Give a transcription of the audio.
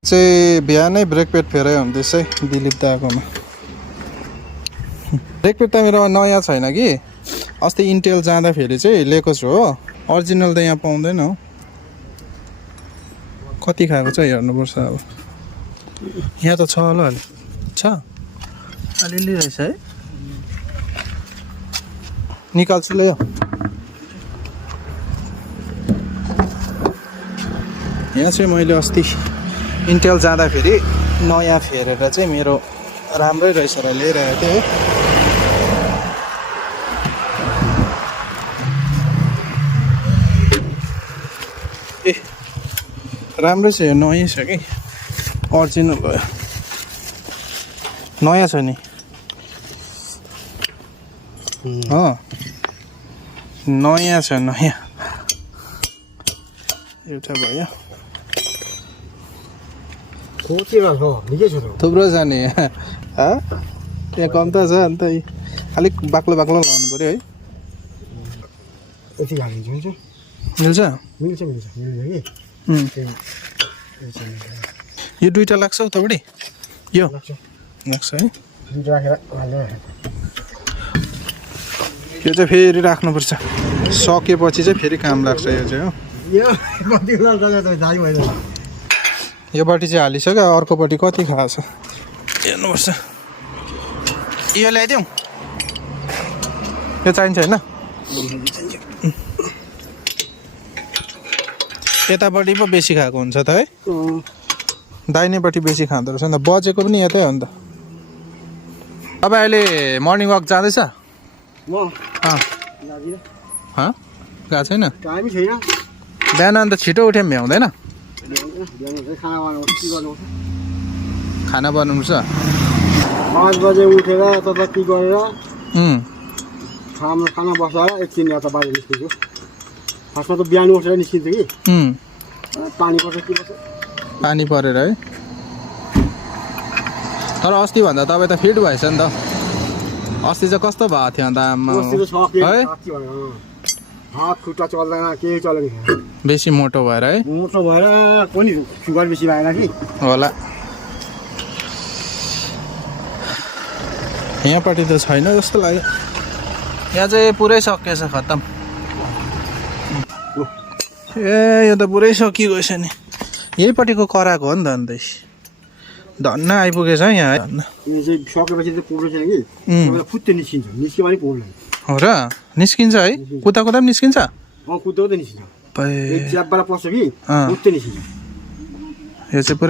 चाहिँ बिहानै brake paid फेरै हुँदैछ है दिलीप दाकोमा। ब्रेक पेड त मेरो नयाँ छैन कि, अस्ति इन्टेल जाँदाखेरि चाहिँ लिएको छु हो। अरिजिनल त यहाँ पाउँदैन हो। कति खाएको छ हेर्नुपर्छ अब। यहाँ त छ होला अलि छ, अलिअलि रहेछ है। निकाल्छु ल यो। यहाँ चाहिँ मैले अस्ति इन्टेल जाँदाखेरि नयाँ फेरेर चाहिँ मेरो राम्रै रहेछ र लिएर आएको थिएँ है। ए राम्रो छ यो, नयाँ छ कि अरिजिनल हो। नयाँ छ नि नयाँ छ, नयाँ एउटा भयो। थुप्रो छ नि त्यहाँ कम त छ अन्त अलिक बाक्लो बाक्लो लगाउनु पऱ्यो है। मिल्छ यो दुईटा लाग्छ उतापट्टि, यो लाग्छ है। यो चाहिँ फेरि राख्नुपर्छ, सकेपछि चाहिँ फेरि काम लाग्छ यो चाहिँ हो। योपट्टि चाहिँ हालिसक्यो, अर्कोपट्टि कति खाएको छ हेर्नुपर्छ। यो ल्याइदिउँ, यो चाहिन्छ होइन। यतापट्टि पो बेसी खाएको हुन्छ त है, दाहिनेपट्टि बेसी खाँदो रहेछ नि त। बजेको पनि यतै हो नि त। तपाईँ अहिले मर्निङ वाक जाँदैछ? गएको छैन? बिहान अन्त छिटो उठ्यो पनि भ्याउँदैन? खाना बनाउनु छ? 5 बजे उठेर तताती गरेर खाना बसाएर एकछिन यता बाहिर निस्किन्छु। खासमा त बिहान उठेर निस्किन्छु कि पानी पर्छ के पर्छ। पानी परेर है। तर अस्ति भन्दा तपाईँ त फिट भएछ नि त। अस्ति चाहिँ कस्तो भएको थियो अन्त है? हात खुट्टा चल्दैन, केही चल्दैन। बेसी मोटो भएर है? मोटो भएर पनि सुगर बेसी भएन कि होला। यहाँपट्टि त छैन जस्तो लाग्यो। यहाँ चाहिँ पुरै सकिएछ, खत्तम। ए यो त पुरै सकिगएछ नि। यहीपट्टिको कराएको हो नि त अन्त धन्न आइपुगेछ है यहाँ। धन्न यो चाहिँ सकेपछि चाहिँ पुग्छ कि फुत्ते निस्किन्छ, निस्क्यो भने पुग्दैन हो र? निस्किन्छ है? कुदा कुदा पनि निस्किन्छ? कुद्दै त निस्किन्छ। च्यापबाट पस्छ कि फुत्ते निस्किन्छ। यो चाहिँ